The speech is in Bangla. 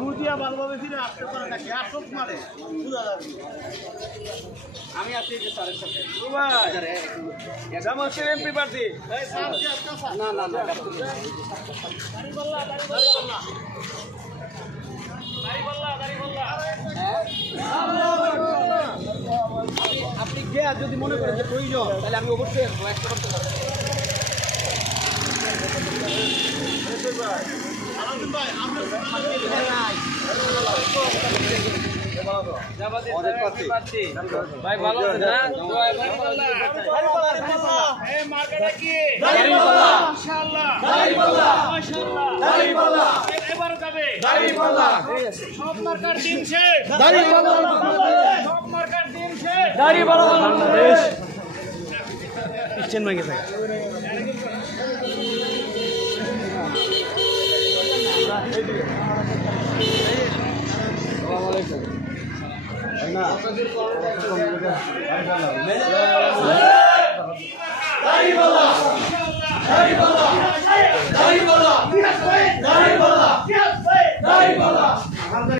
বুঝিয়া ভালোভাবে ফিরে আসতে পারে না গ্যাস মারে বুঝা যাবে আমি আছি যে স্যারের সাথে জামাল শেখ এমপি প্রার্থী না না না আপনি গিয়ে যদি মনে করেন যে প্রয়োজন তাহলে আমি অবশ্যই আসবো একটা করতে পারবো ভাই ভালো আছেন না এই মার্কেটে কি দাড়িপাল্লা ইনশাআল্লাহ দাড়িপাল্লা মাশাআল্লাহ দাড়িপাল্লা এবারে যাবে দাড়িপাল্লা সব মার্কেট দিন শেষ দাড়িপাল্লা সব মার্কেট দিন শেষ দাড়িপাল্লা বাংলাদেশ স্টেন মাইকে থাকে আসসালামু আলাইকুম